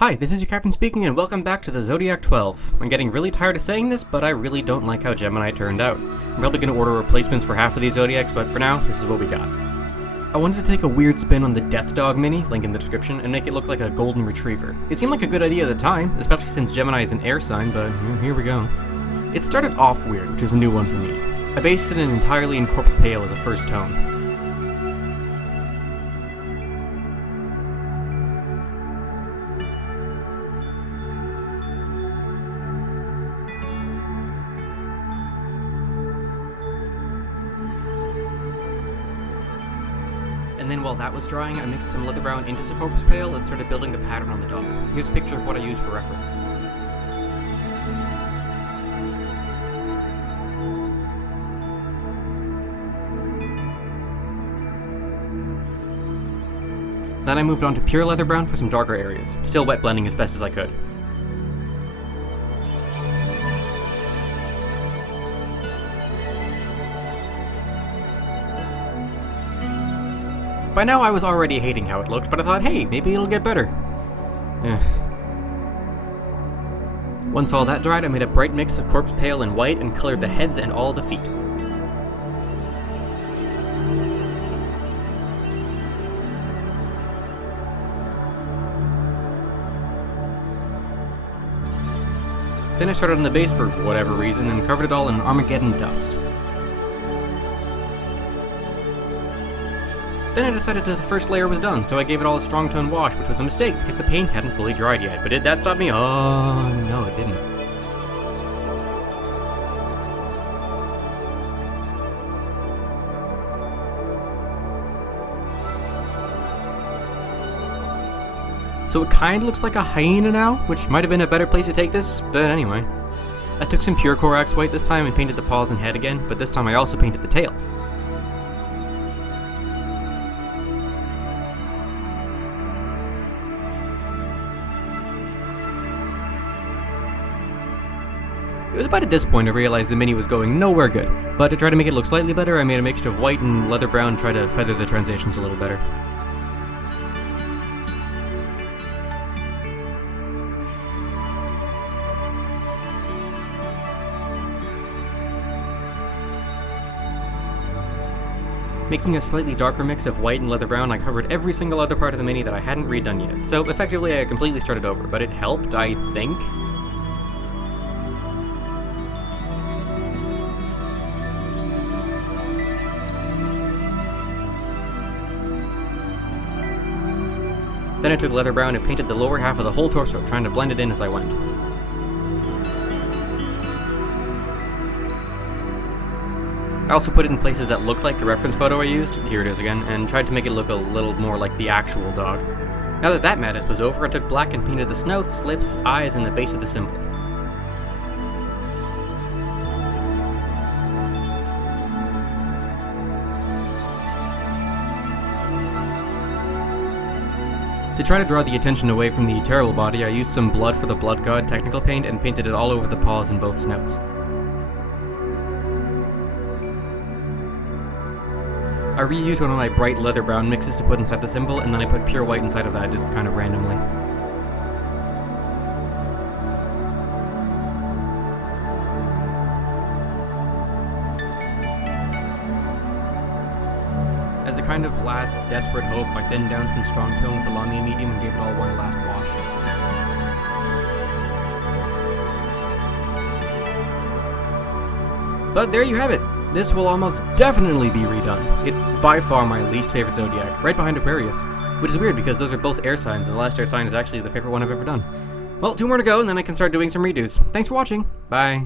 Hi, this is your captain speaking, and welcome back to the Zodiac 12. I'm getting really tired of saying this, but I really don't like how Gemini turned out. I'm probably going to order replacements for half of these Zodiacs, but for now, this is what we got. I wanted to take a weird spin on the Death Dog mini, link in the description, and make it look like a golden retriever. It seemed like a good idea at the time, especially since Gemini is an air sign, but here we go. It started off weird, which is a new one for me. I based it entirely in Corpse Pale as a first tone. And then while that was drying, I mixed some leather brown into some Corpse Pale and started building the pattern on the dog. Here's a picture of what I used for reference. Then I moved on to pure leather brown for some darker areas, still wet blending as best as I could. By now I was already hating how it looked, but I thought, hey, maybe it'll get better. Once all that dried, I made a bright mix of Corpse Pale and white and colored the heads and all the feet. Then I started on the base for whatever reason and covered it all in Armageddon dust. Then I decided that the first layer was done, so I gave it all a strong tone wash, which was a mistake because the paint hadn't fully dried yet. But did that stop me? Oh, no, it didn't. So it kinda looks like a hyena now, which might have been a better place to take this, but anyway. I took some pure Corax white this time and painted the paws and head again, but this time I also painted the tail. It was about at this point I realized the mini was going nowhere good, but to try to make it look slightly better, I made a mixture of white and leather brown to try to feather the transitions a little better. Making a slightly darker mix of white and leather brown, I covered every single other part of the mini that I hadn't redone yet, so effectively I completely started over, but it helped, I think. Then I took leather brown and painted the lower half of the whole torso, trying to blend it in as I went. I also put it in places that looked like the reference photo I used, here it is again, and tried to make it look a little more like the actual dog. Now that madness was over, I took black and painted the snouts, lips, eyes, and the base of the symbol. To try to draw the attention away from the terrible body, I used some blood for the blood god technical paint and painted it all over the paws and both snouts. I reused one of my bright leather brown mixes to put inside the symbol, and then I put pure white inside of that just kind of randomly. As a kind of last desperate hope, I thinned down some strong tone with the Lamia medium and gave it all one last wash. But there you have it. This will almost definitely be redone. It's by far my least favorite Zodiac, right behind Aquarius, which is weird because those are both air signs, and the last air sign is actually the favorite one I've ever done. Well, 2 more to go, and then I can start doing some redos. Thanks for watching. Bye.